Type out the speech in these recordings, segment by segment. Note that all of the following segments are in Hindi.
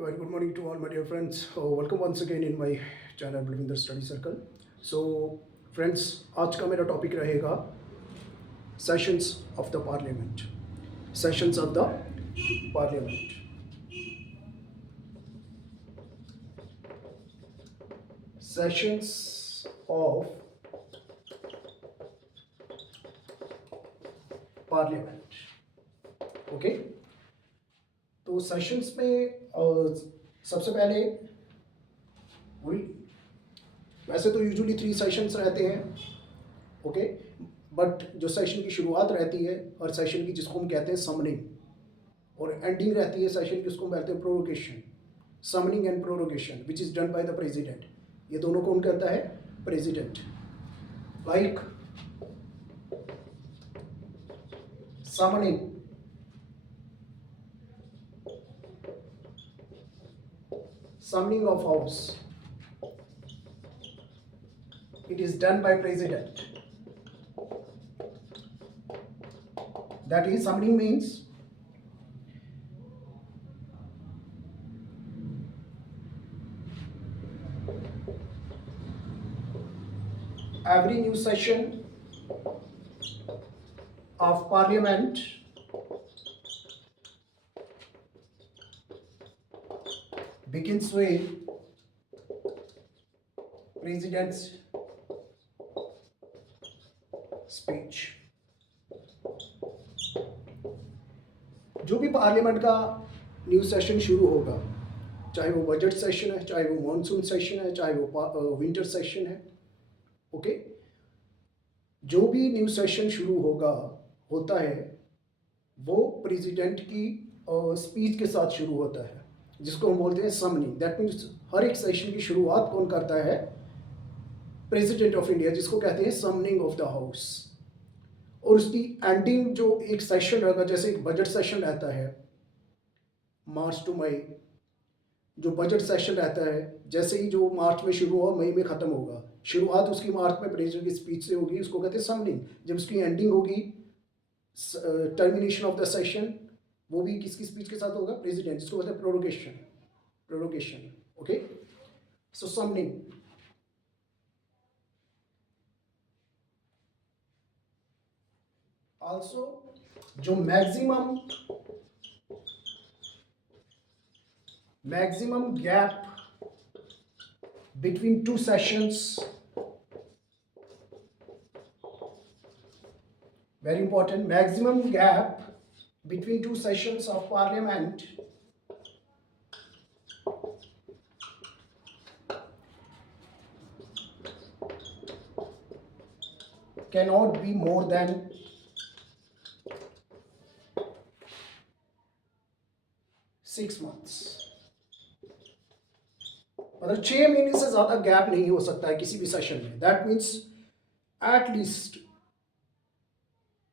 Very good morning to all my dear friends. Welcome once again in my channel Blunder Study Circle. So friends, आज का मेरा टॉपिक रहेगा sessions of the parliament. Sessions of the parliament. Sessions of parliament. Okay, तो सेशंस में सबसे पहले वही, वैसे तो यूजुअली 3 सेशंस रहते हैं. ओके, बट जो सेशन की शुरुआत रहती है और सेशन की जिसको हम कहते हैं समनिंग, और एंडिंग रहती है सेशन की, उसको हम कहते हैं prorogation. Summoning and prorogation which is done by the president. ये दोनों कौन करता है? President. Like summoning, summoning of house, it is done by president. That is, summoning means every new session of parliament begins with president's speech. जो भी पार्लियामेंट का न्यू सेशन शुरू होगा, चाहे वो बजट सेशन है, चाहे वो मॉनसून सेशन है, चाहे वो विंटर सेशन है. ओके, जो भी न्यू सेशन शुरू होता है वो प्रेसिडेंट की स्पीच के साथ शुरू होता है, जिसको हम बोलते हैं समनिंग. दैट मीन्स हर एक सेशन की शुरुआत कौन करता है? प्रेसिडेंट ऑफ इंडिया, जिसको कहते हैं समनिंग ऑफ द हाउस. और उसकी एंडिंग जो एक सेशन रहेगा, जैसे एक बजट सेशन रहता है मार्च टू मई, जो बजट सेशन रहता है, जैसे ही जो मार्च में शुरू हुआ मई में ख़त्म होगा, शुरुआत उसकी मार्च में प्रेसिडेंट की स्पीच से होगी, उसको कहते हैं समनिंग. जब उसकी एंडिंग होगी, टर्मिनेशन ऑफ द सेशन, वो भी किसकी स्पीच के साथ होगा? प्रेसिडेंट, जिसको कहते हैं प्रोरोगेशन. ओके, सो समनिंग. आल्सो जो maximum gap between two sessions, very important, maximum gap between two sessions of parliament cannot be more than 6 months. मतलब 6 महीने से ज़्यादा गैप नहीं हो सकता है किसी भी सेशन में. दैट मीन्स एट लीस्ट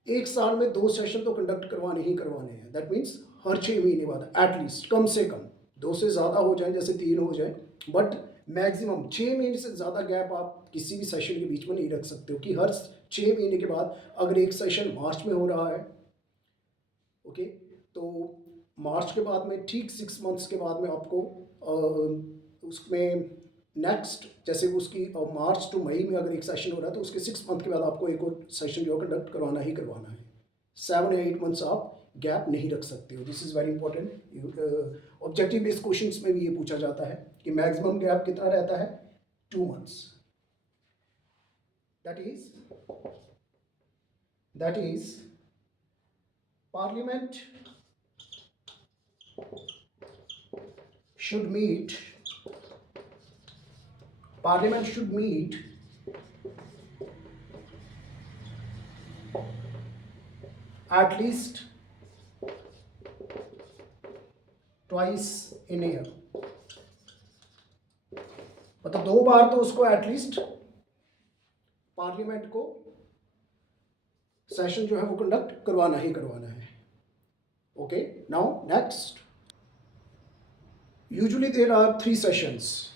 एक साल में 2 सेशन तो कंडक्ट करवाने ही करवाने हैं. दैट मीन्स हर 6 महीने बाद एट लीस्ट, कम से कम 2 से ज़्यादा हो जाए, जैसे 3 हो जाए, बट मैक्सिमम 6 महीने से ज़्यादा गैप आप किसी भी सेशन के बीच में नहीं रख सकते हो कि हर 6 महीने के बाद अगर एक सेशन मार्च में हो रहा है, ओके, तो मार्च के बाद में ठीक 6 मंथ्स के बाद में आपको उसमें नेक्स्ट, जैसे उसकी मार्च टू मई में अगर एक सेशन हो रहा है, तो उसके 6 मंथ के बाद आपको एक और सेशन जो कंडक्ट करवाना ही करवाना है. 7 या 8 मंथ्स आप गैप नहीं रख सकते हो. This is very important. Objective based questions में भी ये पूछा जाता है कि मैक्सिमम गैप कितना रहता है? 2 months. That is parliament should meet at least twice in a year. मतलब 2 बार तो उसको एटलीस्ट पार्लियामेंट को सेशन जो है वो कंडक्ट करवाना ही करवाना है. Okay, now next, usually there are 3 sessions.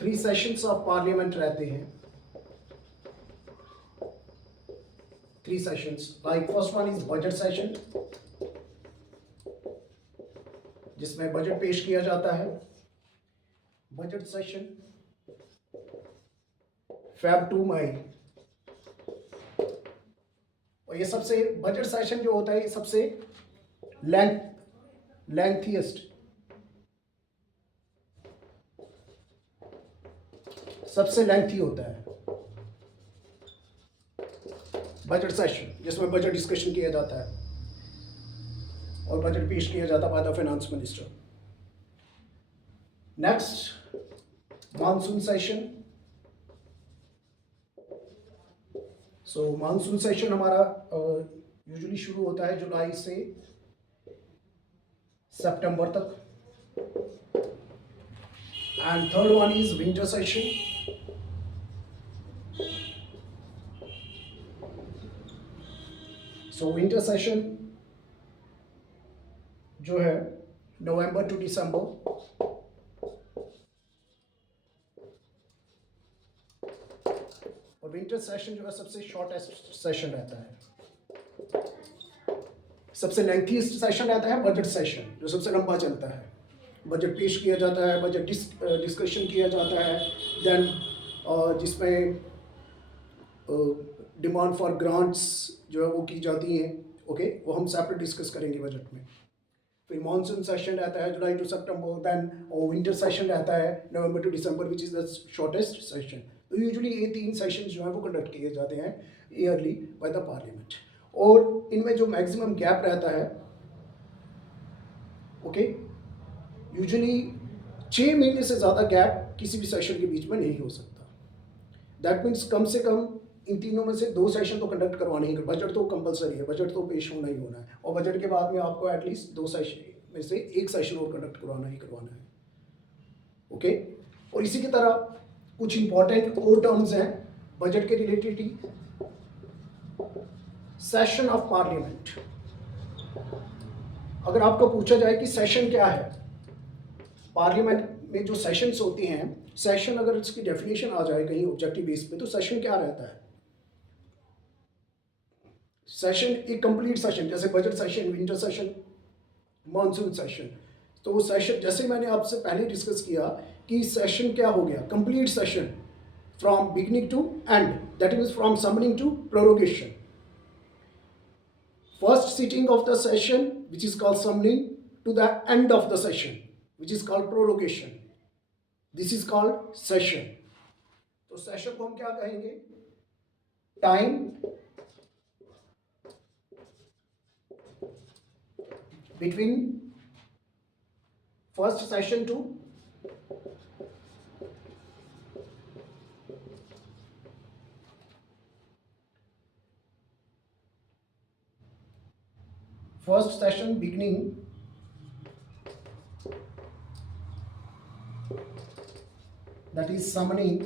3 sessions of parliament रहते हैं. 3 sessions. Like first one is budget session, जिसमें बजट पेश किया जाता है. Budget session Feb to May. और ये सबसे बजट सेशन जो होता है ये सबसे लेंथिएस्ट, सबसे लेंथी होता है बजट सेशन, जिसमें बजट डिस्कशन किया जाता है और बजट पेश किया जाता है by the finance minister. Next monsoon session. So monsoon session हमारा यूजुअली शुरू होता है जुलाई से सितंबर तक. And third one is winter session. So winter session जो है नवंबर टू दिसंबर. और विंटर सेशन जो है सबसे शॉर्टेस्ट सेशन रहता है. सबसे लेंथीस्ट सेशन रहता है बजट सेशन, जो सबसे लंबा चलता है. बजट पेश किया जाता है, बजट डिस्कशन किया जाता है, देन जिसमें डिमांड फॉर ग्रांट्स जो है वो की जाती हैं. ओके, वो हम सेपरेट डिस्कस करेंगे बजट में. फिर मानसून सेशन रहता है July to September. Then winter session रहता है November to December, which is the shortest session. तो यूजुअली ये 3 सेशन जो है वो कंडक्ट किए जाते हैं ईयरली बाय द पार्लियामेंट. और इनमें जो मैक्सिमम गैप रहता है, ओके, यूजुअली 6 महीने से ज़्यादा गैप किसी भी सेशन के बीच में नहीं हो सकता. दैट मीन्स कम से कम इन तीनों में से 2 सेशन तो कंडक्ट करवाने ही. बजट तो कंपलसरी है, बजट तो पेश होना ही होना है. और बजट के बाद में आपको एटलीस्ट 2 सेशन में से 1 सेशन और कंडक्ट करवाना ही करवाना है. ओके. और इसी की तरह कुछ इंपॉर्टेंट और टर्म्स हैं बजट के रिलेटेड. Session of parliament. अगर आपको पूछा जाए कि सेशन क्या है, पार्लियामेंट में जो सेशंस होती हैं, सेशन अगर इसकी डेफिनेशन आ जाए कहीं ऑब्जेक्टिव बेस पे, तो सेशन क्या रहता है? सेशन एक कंप्लीट सेशन, जैसे budget session, winter session, monsoon session. तो वो सेशन जैसे मैंने आपसे पहले डिस्कस किया कि सेशन क्या हो गया, complete session from beginning to end, that means from summoning to prorogation. First sitting of the session which is called summoning to the end of the session which is called prorogation. This is called session. तो सेशन को हम क्या कहेंगे? Time between first session to first session beginning that is summoning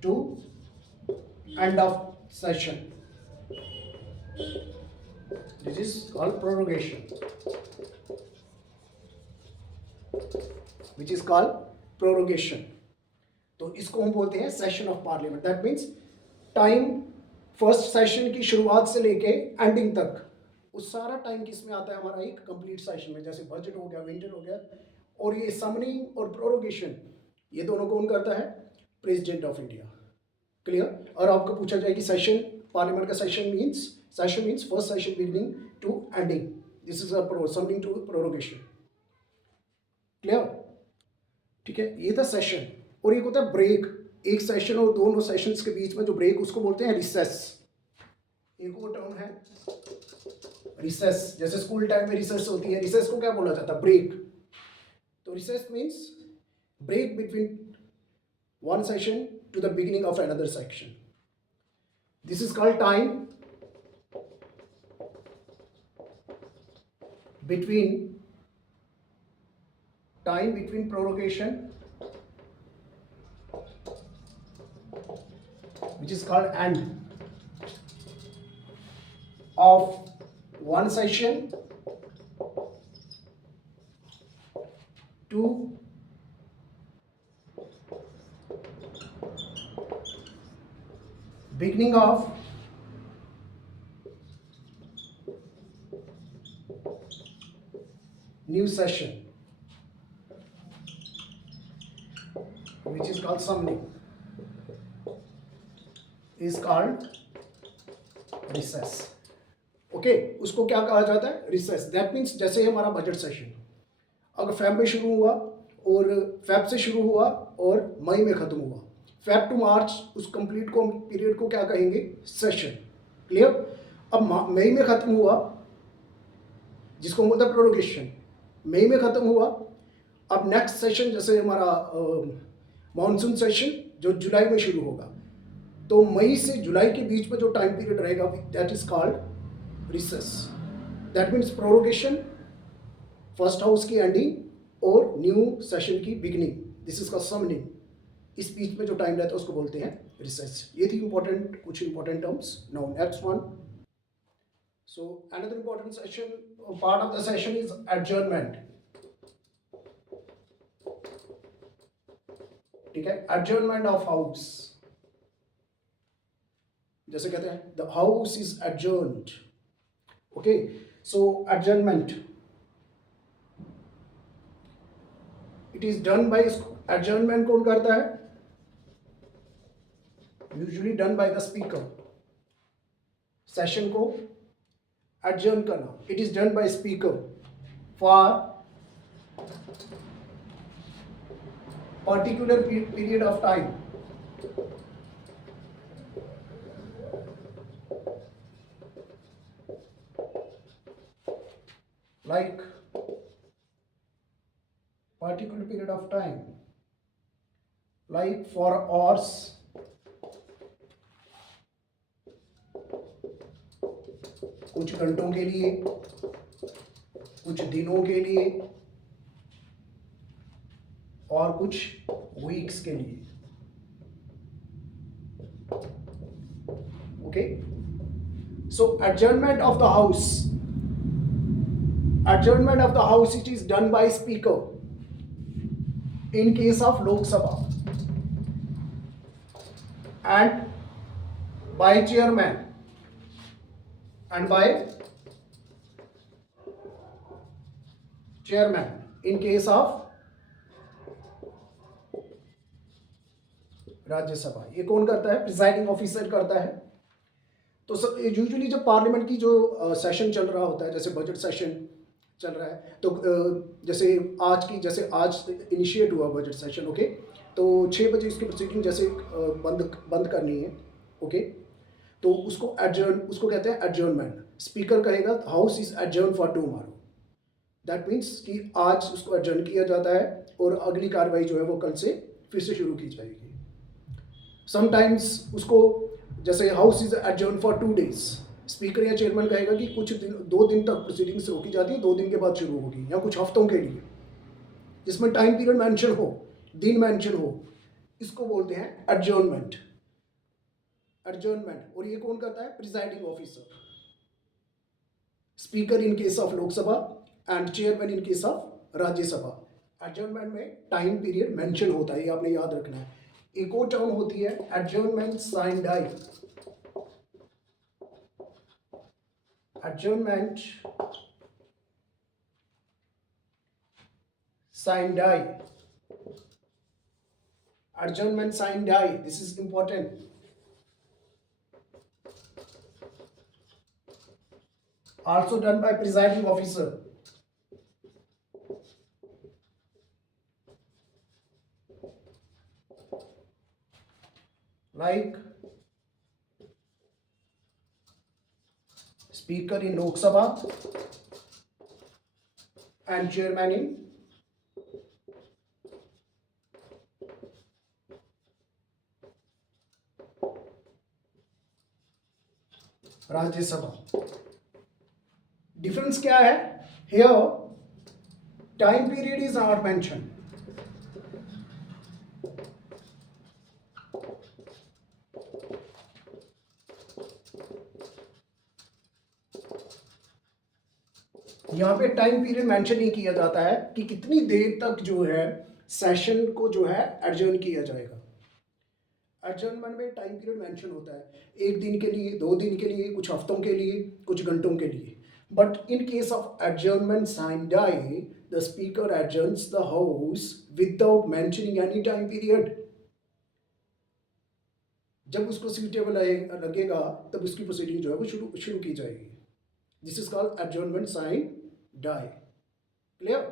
to end of session. This is called prorogation, which is called prorogation. तो इसको हम बोलते हैं session of parliament. That means time first session की शुरुआत से लेके एंडिंग तक, उस सारा टाइम किसमें आता है हमारा एक कंप्लीट सेशन में. जैसे बजट हो गया, विंटर हो गया. और ये समनिंग और प्रोरोगेशन, ये दोनों कौन करता है? President of India. क्लियर. और आपको पूछा जाए कि सेशन, पार्लियामेंट का session means first session beginning to ending. This is summoning to prorogation. Clear. ठीक है, ये था सेशन. और एक होता है ब्रेक. एक सेशन और दोनों सेशंस के बीच में जो ब्रेक, उसको बोलते हैं रिसेस. एक और टर्म है रिसेस. जैसे स्कूल टाइम में रिसेस होती है, रिसेस को क्या बोला जाता है? ब्रेक. तो recess means break between one session to the beginning of another section. This is called time between prorogation, which is called end of one session to beginning of new session, which is called summoning, is called recess. Okay, उसको क्या कहा जाता है? रिसेस. दैट मीन्स जैसे हमारा बजट सेशन अगर फेब में शुरू हुआ और फेब से शुरू हुआ और मई में ख़त्म हुआ, फेब टू मार्च उस कंप्लीट को पीरियड को क्या कहेंगे? सेशन. क्लियर? अब मई में ख़त्म हुआ जिसको बोलते हैं प्रोरोगेशन, मई में ख़त्म हुआ. अब नेक्स्ट सेशन जैसे हमारा मॉनसून सेशन जो जुलाई में शुरू होगा, तो मई से जुलाई के बीच में जो टाइम पीरियड रहेगा that is called recess. That means prorogation, first house की एंडिंग और न्यू सेशन की बिगिनिंग. दिस इज का समनिंग. इस बीच में जो टाइम रहता है उसको बोलते हैं रिसेस. ये थी इंपॉर्टेंट, कुछ important terms. Now next one. So another important session, part of the session is adjournment. ठीक है, एडजर्नमेंट ऑफ हाउस. जैसे कहते हैं the house is adjourned. Okay, so adjournment it is done by, adjournment कौन करता है? Usually done by the speaker. Session को एडजर्न करना, it is done by speaker for particular period of time. Like particular period of time, like for hours, कुछ घंटों के लिए, कुछ दिनों के लिए और कुछ वीक्स के लिए. Okay, so adjournment of the house. Adjournment of the house, it is done by speaker in case of Lok Sabha and by chairman and by chairman in case of राज्य सभा. ये कौन करता है? प्रिजाइडिंग ऑफिसर करता है. तो यूजुअली जब पार्लियामेंट की जो सेशन चल रहा होता है, जैसे बजट सेशन चल रहा है, तो जैसे आज इनिशिएट हुआ बजट सेशन. ओके, तो 6 बजे इसकी प्रोसीडिंग जैसे बंद करनी है. ओके, तो उसको कहते हैं एडजर्नमेंट. स्पीकर कहेगा house is adjourn for tomorrow. That means कि आज उसको एडजर्न किया जाता है और अगली कार्रवाई जो है वो कल से फिर से शुरू की जाएगी. समटाइम्स उसको जैसे house is adjourn for 2 days, speaker या चेयरमैन कहेगा कि कुछ दिन 2 दिन तक प्रोसीडिंग्स रोकी जाती है, 2 दिन के बाद शुरू होगी, या कुछ हफ्तों के लिए जिसमें टाइम पीरियड मेंशन हो, दिन मेंशन हो, इसको बोलते हैं एडजर्नमेंट. एडजर्नमेंट. और ये कौन करता है? Presiding officer. Speaker in case of Lok Sabha and chairman in case of Rajya Sabha. Adjournment में टाइम पीरियड मेंशन होता है, ये आपने याद रखना है. एक और टर्म होती है adjournment sine die. Adjournment sine die. Adjournment sine die. This is important. Also done by presiding officer. Like Speaker in Lok Sabha and chairman in Rajya Sabha. Difference क्या है? Here time period is not mentioned. यहाँ पे टाइम पीरियड मेंशन नहीं किया जाता है कि कितनी देर तक जो है सेशन को जो है एडजर्न किया जाएगा. एडजर्नमेंट में टाइम पीरियड मेंशन होता है, एक दिन के लिए, 2 दिन के लिए, कुछ हफ्तों के लिए, कुछ घंटों के लिए. But in case of adjournment sine die, the speaker adjourns the house without mentioning any time period. जब उसको सूटेबल लगेगा तब उसकी प्रोसीडिंग जो है वो शुरू शुरू की जाएगी. This is called adjournment sine die. Clear?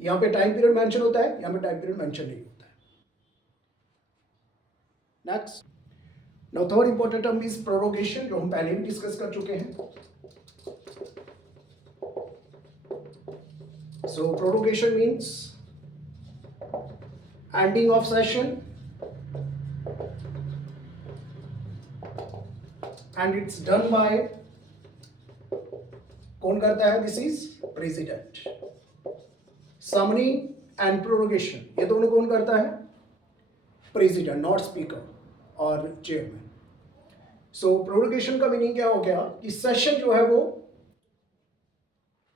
यहाँ पे टाइम पीरियड मेंशन होता है, यहाँ पे टाइम पीरियड मेंशन नहीं होता है. Next, now third important term is prorogation, जो हम पहले भी डिस्कस कर चुके हैं. So prorogation means ending of session and it's done by, कौन करता है? This is president. Summoning and prorogation, ये दोनों कौन करता है? प्रेसिडेंट, नॉट स्पीकर और चेयरमैन. सो प्रोरोगेशन का मीनिंग क्या हो गया कि सेशन जो है वो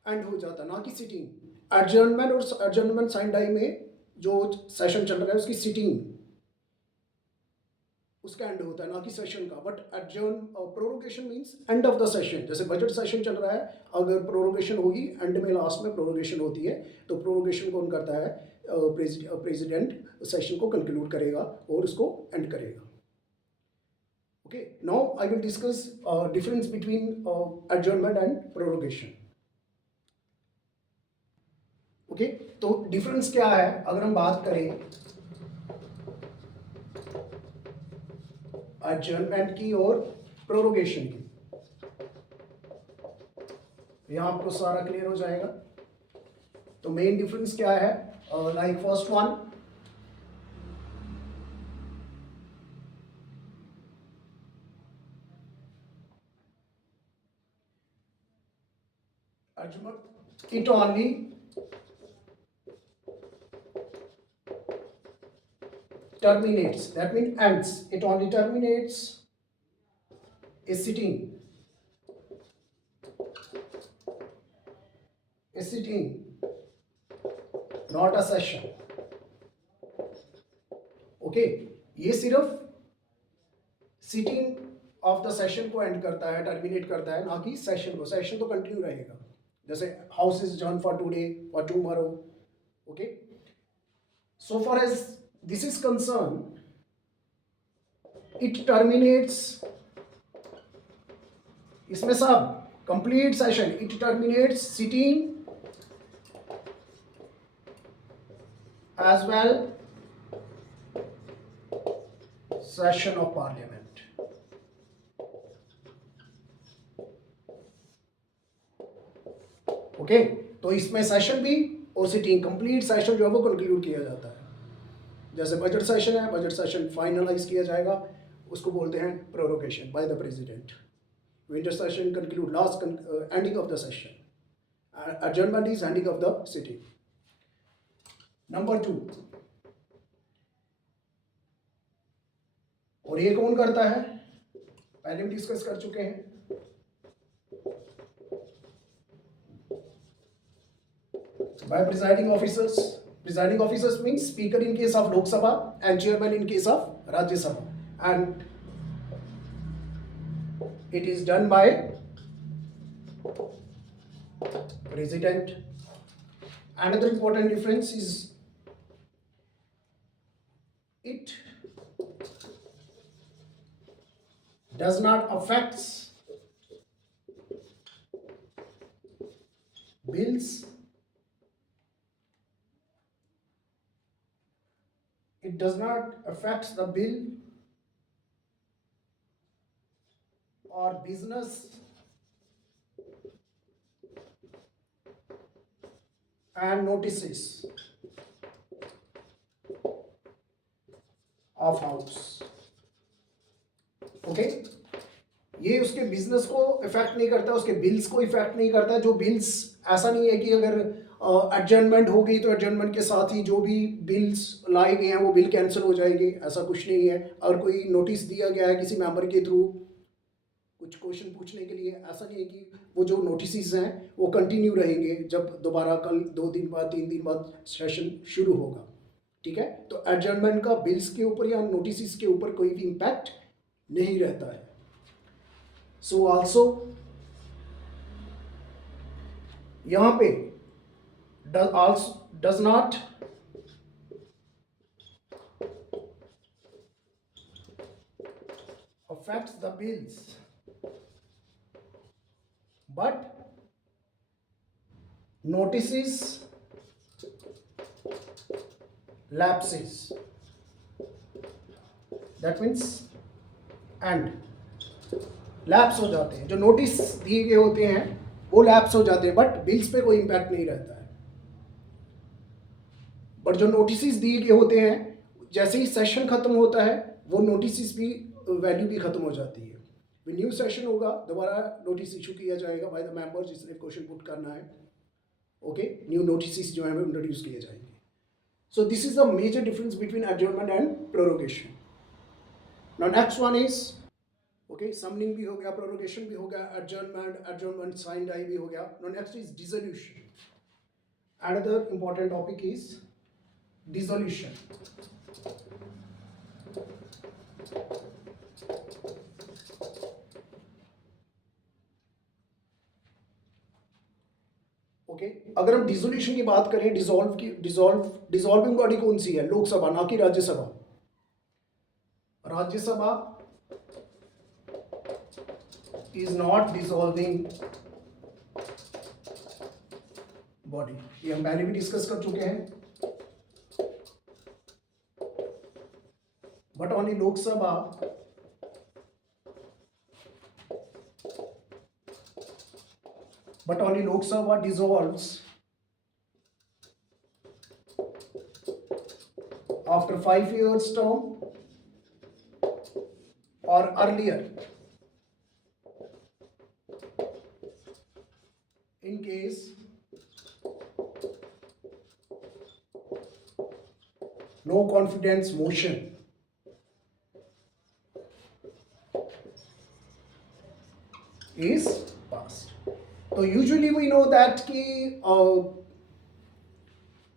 एंड हो जाता है, ना कि सिटिंग. एडजर्नमेंट और एडजर्नमेंट साइन डाई में जो सेशन चल रहा है उसकी सिटिंग, उसका एंड होता है, ना कि सेशन का. But adjourn prorogation means and of the session. जैसे बजट सेशन चल रहा है, अगर प्रोरोगेशन होगी, एंड में लास्ट में प्रोरोगेशन होती है, तो प्रोरोगेशन कौन करता है? प्रेसिडेंट सेशन को कंक्लूड करेगा और उसको एंड करेगा. Okay, now I will discuss difference between adjournment and prorogation. Okay, तो डिफरेंस क्या है अगर हम बात करें एडजर्नमेंट की और प्रोरोगेशन की. यहां आपको सारा क्लियर हो जाएगा. तो मेन डिफरेंस क्या है? Like first one, it only terminates, that means ends. It only terminates a sitting, not a session. Okay, ये सिर्फ सिटिंग ऑफ द सेशन को एंड करता है, टर्मिनेट करता है, ना कि सेशन को. सेशन तो कंटिन्यू रहेगा. जैसे house is done for today, for tomorrow. Okay, so far as this is concerned, it terminates, इसमें सब complete session, it terminates sitting as well session of parliament. Okay, तो इसमें सेशन भी और सिटिंग, कंप्लीट सेशन जो है वो कंक्लूड किया जाता है. जैसे बजट सेशन है, बजट सेशन फाइनलाइज किया जाएगा, उसको बोलते हैं prorogation by the president. Winter session conclude, last ending of the session. Adjournment is ending of the sitting. Number 2, और ये कौन करता है? पहले भी डिस्कस कर चुके हैं. By presiding officers. Presiding officers means speaker in case of Lok Sabha and chairman in case of Rajya Sabha, and it is done by president. Another important difference is it does not affect bills. It does not affect the bill or business and notices of house. Okay, ये उसके बिजनेस को इफेक्ट नहीं करता, उसके बिल्स को इफेक्ट नहीं करता. जो बिल्स, ऐसा नहीं है कि अगर एडजर्नमेंट हो गई तो एडजर्नमेंट के साथ ही जो भी बिल्स लाए गए हैं वो बिल कैंसिल हो जाएंगे, ऐसा कुछ नहीं है. अगर कोई नोटिस दिया गया है किसी मेंबर के थ्रू कुछ क्वेश्चन पूछने के लिए, ऐसा नहीं है कि वो जो नोटिस हैं वो कंटिन्यू रहेंगे जब दोबारा कल 2 दिन बाद 3 दिन बाद सेशन शुरू होगा. ठीक है, तो एडजर्नमेंट का बिल्स के ऊपर या नोटिस के ऊपर कोई भी इम्पैक्ट नहीं रहता है. सो ऑल्सो यहाँ पे does not affects the bills, but notices lapses. That means and lapse हो जाते हैं. जो नोटिस दिए गए होते हैं वो लैप्स हो जाते हैं, बट बिल्स पे कोई इम्पैक्ट नहीं रहता है. बट जो नोटिस दिए गए होते हैं, जैसे ही सेशन खत्म होता है वो नोटिस भी वैल्यू भी खत्म हो जाती है. न्यू सेशन होगा, दोबारा नोटिस इशू किया जाएगा बाय द मेंबर जिसने क्वेश्चन पुट करना है. ओके, न्यू नोटिस जो है वो इंट्रोड्यूस किए जाएंगे. So this is the major difference between adjournment and prorogation. Now next one is okay, summoning भी हो गया, प्रोरोगेशन भी हो गया, एडजर्नमेंट साइन डाई भी हो गया. Now next is dissolution. Another important topic is dissolution. Okay, अगर हम डिसोल्यूशन की बात करें, डिसॉल्विंग बॉडी कौन सी है? लोकसभा, ना कि Rajya Sabha. Rajya Sabha is not dissolving body. ये हम पहले भी डिस्कस कर चुके हैं. But only Lok Sabha dissolves after 5 years term or earlier in case no confidence motion is passed. तो यूजुअली वी नो दैट कि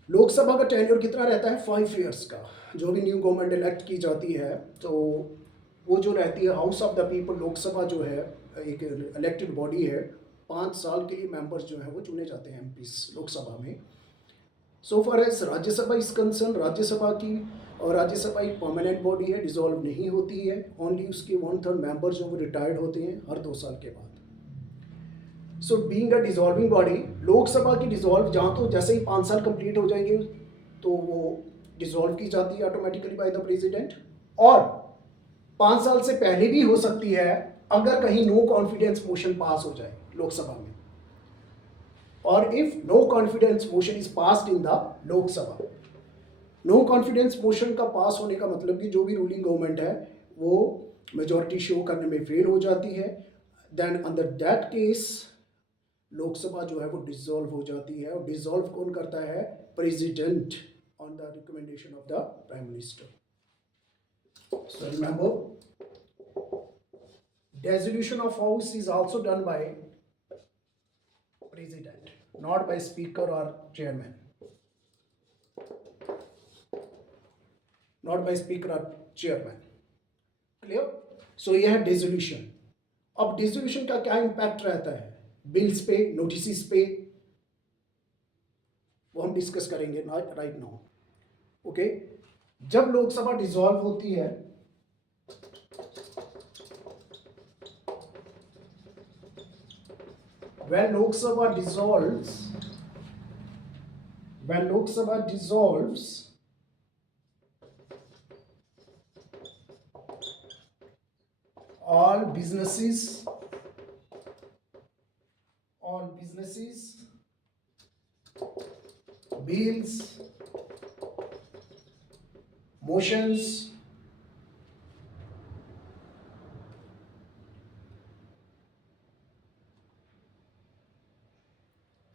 लोकसभा का टेन्योर कितना रहता है? 5 ईयर्स का. जो भी न्यू गवर्नमेंट इलेक्ट की जाती है तो वो जो रहती है house of the people, Lok Sabha जो है एक इलेक्टेड बॉडी है. 5 साल के लिए मेंबर्स जो है वो चुने जाते हैं एमपीस लोकसभा में. So far as Rajya Sabha is concern, Rajya Sabha एक परमानेंट बॉडी है, डिसॉल्व नहीं होती है. ओनली उसके 1/3 मेंबर जो वो रिटायर्ड होते हैं हर 2 साल के बाद. So being a dissolving body, Lok Sabha की डिसॉल्व जहाँ तो जैसे ही 5 साल कंप्लीट हो जाएंगे तो वो डिसॉल्व की जाती है ऑटोमेटिकली बाय द प्रेसिडेंट. और 5 साल से पहले भी हो सकती है अगर कहीं नो कॉन्फिडेंस मोशन पास हो जाए लोकसभा में. और if no confidence motion is passed in the Lok Sabha, no confidence motion का पास होने का मतलब कि जो भी रूलिंग गवर्नमेंट है वो मेजॉरिटी शो करने में फेल हो जाती है. Then under that case Lok Sabha जो है वो डिसॉल्व हो जाती है. और डिसॉल्व कौन करता है? President on the recommendation of the prime minister. So remember, dissolution of house is also done by president, not by speaker or chairman. Not by speaker or chairman. Clear? So यह है dissolution. अब dissolution का क्या इम्पैक्ट रहता है बिल्स पे, नोटिस पे, वो हम डिस्कस करेंगे राइट नाउ. ओके, जब लोकसभा डिसॉल्व होती है when Lok Sabha dissolves, all businesses, bills, motions,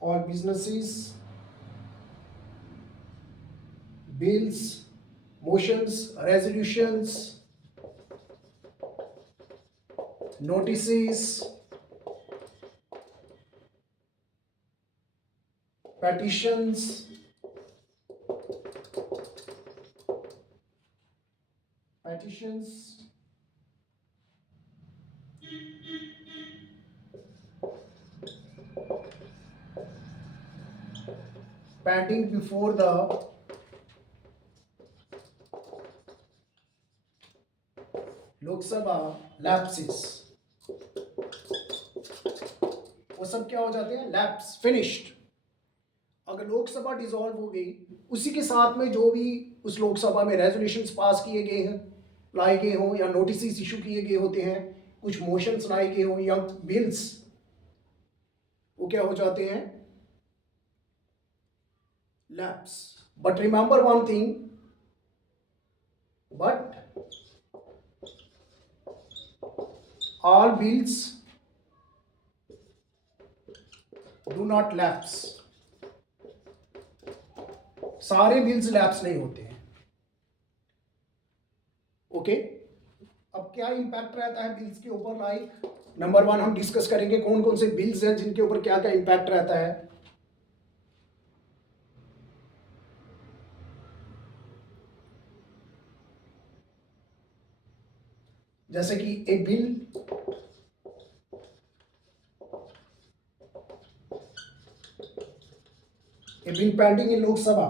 all businesses, bills, motions, resolutions, notices, petitions, petitions pending before the Lok Sabha lapses, वो सब क्या हो जाते हैं? Lapse, finished. अगर लोकसभा डिसॉल्व हो गई, उसी के साथ में जो भी उस लोकसभा में रेजोल्यूशंस पास किए गए हैं, लाए गए हों, या नोटिस इशू किए गए होते हैं, कुछ मोशंस लाए गए हों या बिल्स, वो क्या हो जाते हैं? Lapse. But remember one thing, but all bills do not lapse, सारे बिल्स लैप्स नहीं होते हैं। ओके, अब क्या इंपैक्ट रहता है बिल्स के ऊपर? लाइक नंबर 1 हम डिस्कस करेंगे कौन कौन से बिल्स हैं जिनके ऊपर क्या क्या इंपैक्ट रहता है। जैसे कि एक bill pending in Lok Sabha,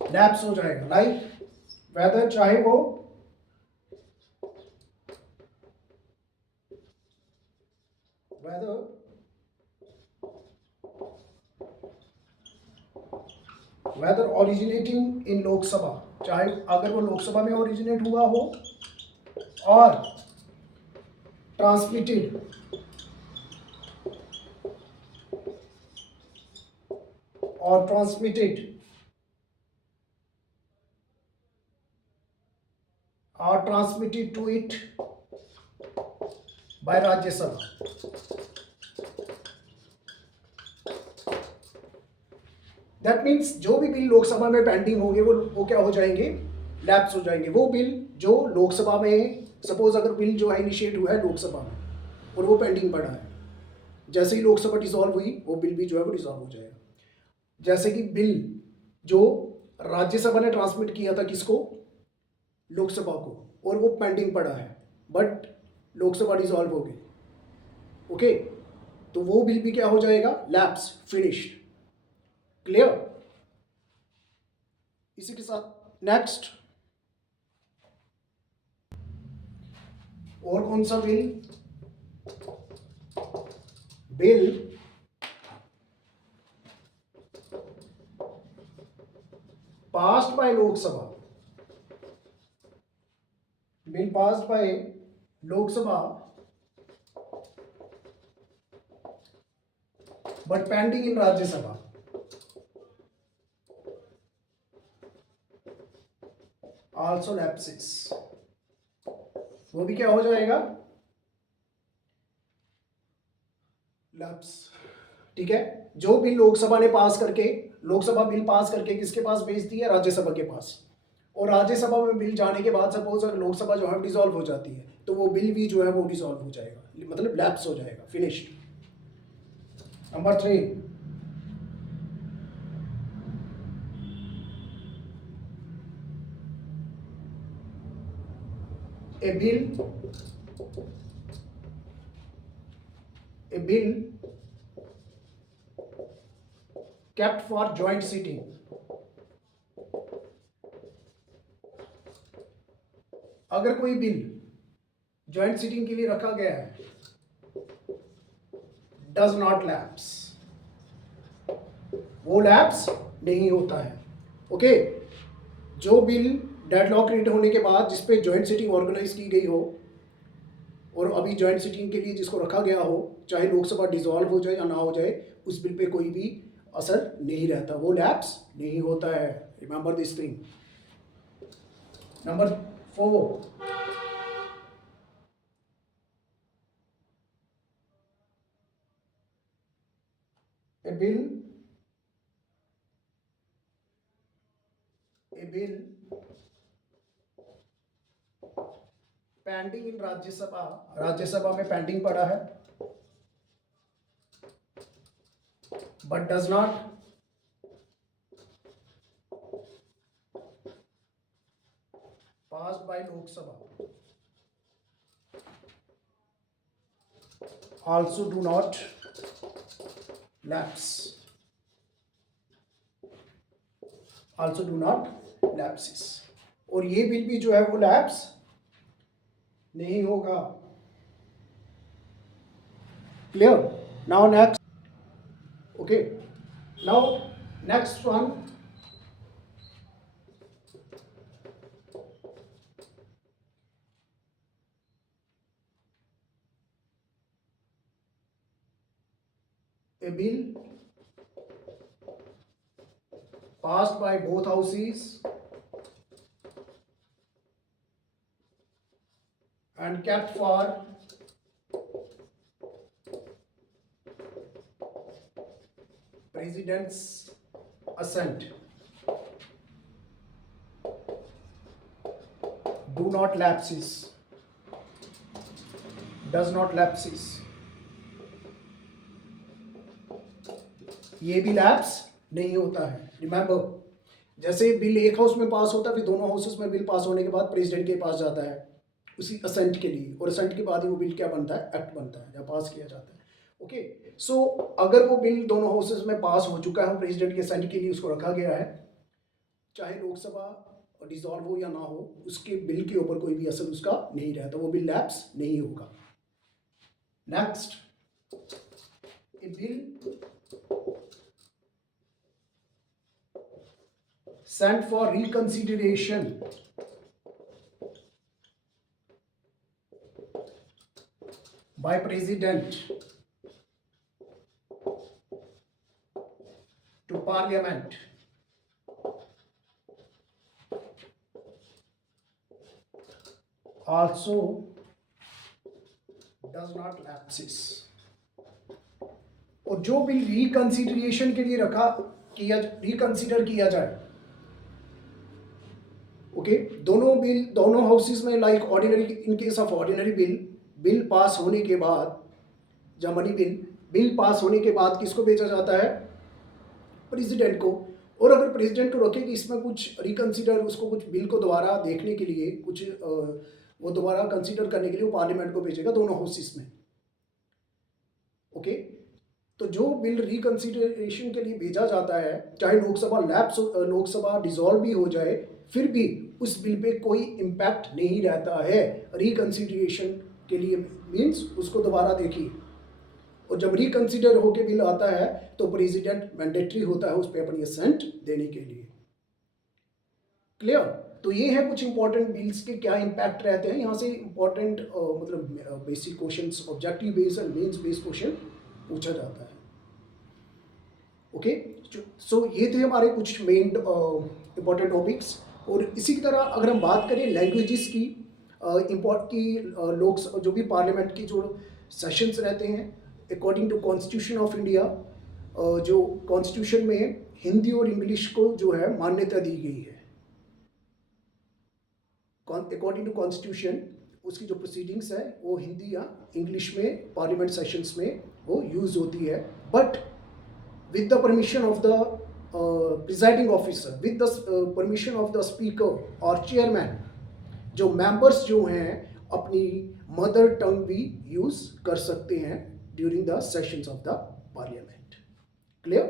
lapse हो जाएगा। लाइक वेदर, चाहे वो वेदर ओरिजिनेटिंग इन लोकसभा, चाहे अगर वो लोकसभा में ओरिजिनेट हुआ हो और transmitted to it by Rajya Sabha. That means जो भी बिल लोकसभा में पेंडिंग होंगे वो क्या हो जाएंगे? लैप्स हो जाएंगे। वो बिल जो लोकसभा में, सपोज अगर बिल जो है इनिशिएट हुआ है लोकसभा में और वो पेंडिंग पड़ा है, जैसे ही लोकसभा डिसॉल्व हुई वो बिल भी जो है वो डिसॉल्व हो जाएगा। जैसे कि बिल जो राज्यसभा ने ट्रांसमिट किया था किसको? लोकसभा को, और वो पेंडिंग पड़ा है, बट लोकसभा डिसॉल्व हो गई। ओके, तो वो बिल भी क्या हो जाएगा? Lapse, finished. क्लियर? इसी के साथ नेक्स्ट और कौन सा bill? passed by Lok Sabha, bill passed by Lok Sabha but pending in Rajya Sabha, also lapses, वो भी क्या हो जाएगा? लैप्स। ठीक है, जो बिल लोकसभा ने पास करके, लोकसभा बिल पास करके किसके पास भेज दिया? राज्यसभा के पास, और राज्यसभा में बिल जाने के बाद सपोज अगर लोकसभा जो है डिसॉल्व हो जाती है तो वो बिल भी जो है वो डिसॉल्व हो जाएगा, मतलब लैप्स हो जाएगा, finished. Number 3, a bill kept for joint sitting, अगर कोई बिल जॉइंट सिटिंग के लिए रखा गया है, डज नॉट लैप्स, वो लैप्स नहीं होता है। ओके, जो बिल डेडलॉक क्रिएट होने के बाद जिसपे जॉइंट सिटिंग ऑर्गेनाइज की गई हो और अभी जॉइंट सिटिंग के लिए जिसको रखा गया हो, चाहे लोकसभा डिसॉल्व हो जाए या ना हो जाए, उस बिल पे कोई भी असर नहीं रहता, वो लैप्स नहीं होता है। Remember this thing. Number 4, a bill pending in Rajya Sabha, Rajya Sabha में पेंडिंग पड़ा है, but does not passed by Lok Sabha also do not lapse. Also do not lapses. और ये बिल भी जो है वो लैप्स नहीं होगा. Clear? Now next. Okay. Now next one. A bill passed by both houses and kept for President's assent do not lapses. Does not lapses. ये भी लैप्स नहीं होता है. रिमेंबर, जैसे बिल एक हाउस में पास होता है, फिर दोनों हाउसेस में बिल पास होने के बाद प्रेसिडेंट के पास जाता है उसी असेंट के लिए, और असेंट के बाद ही वो बिल क्या बनता है, एक्ट बनता है या पास किया जाता है. ओके, सो अगर वो बिल दोनों हाउसेस में पास हो चुका है, प्रेसिडेंट के असेंट के लिए उसको रखा गया है, चाहे लोकसभा डिसॉल्व हो या ना हो, उसके बिल के ऊपर कोई भी असर उसका नहीं रहता, वो बिल लैप्स नहीं होगा. Next, A bill sent for reconsideration by President to Parliament also does not lapses. और जो बिल रिकंसिडरेशन के लिए रिकंसिडर किया जाए, ओके, दोनों हाउसेस में, like ordinary, in case of ordinary bill pass होने के बाद, जब मनी बिल पास होने के बाद किसको भेजा जाता है, प्रेसिडेंट को. और अगर प्रेसिडेंट को रखे कि इसमें कुछ रिकंसिडर, उसको कुछ बिल को दोबारा देखने के लिए, कुछ वो दोबारा कंसिडर करने के लिए वो पार्लियामेंट को भेजेगा दोनों हाउसेस में. ओके, तो जो बिल रिकंसिडरेशन के लिए भेजा जाता है, चाहे लोकसभा डिसॉल्व भी हो जाए, फिर भी उस बिल पे कोई इम्पैक्ट नहीं रहता है. रिकंसिडरेशन के लिए मीन्स उसको दोबारा देखिए, और जब रिकंसिडर होके बिल आता है तो प्रेसिडेंट मैंडेटरी होता है उस पे अपनी असेंट देने के लिए. क्लियर? तो ये है कुछ इंपॉर्टेंट बिल्स के क्या इम्पैक्ट रहते हैं. यहाँ से इंपॉर्टेंट मतलब basic questions, objective based and mains based question पूछा जाता है. ओके, सो ये थे हमारे कुछ मेन इंपॉर्टेंट टॉपिक्स. और इसी की तरह अगर हम बात करें लैंग्वेजेस की, लोग जो भी पार्लियामेंट की जो सेशंस रहते हैं, according to constitution of India, जो कॉन्स्टिट्यूशन में हिंदी और इंग्लिश को जो है मान्यता दी गई है. अकॉर्डिंग टू कॉन्स्टिट्यूशन उसकी जो प्रोसीडिंग्स है वो हिंदी या इंग्लिश में पार्लियामेंट सेशंस में वो यूज़ होती है, but with the permission of the presiding officer, with the permission of the speaker or chairman, जो members जो हैं अपनी मदर टंग भी यूज़ कर सकते हैं during the sessions of the parliament. Clear?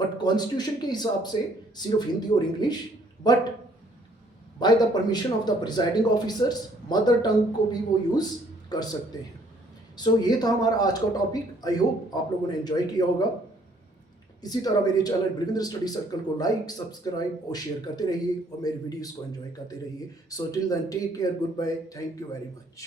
But constitution के हिसाब से सिर्फ हिंदी और English, but by the permission of the presiding officers mother tongue को भी वो यूज़ कर सकते हैं. सो ये था हमारा आज का टॉपिक. आई होप आप लोगों ने एंजॉय किया होगा. इसी तरह मेरे चैनल बलविंदर स्टडी सर्कल को लाइक, सब्सक्राइब और शेयर करते रहिए और मेरे वीडियोस को एंजॉय करते रहिए. So till then take care, good bye, thank you very much.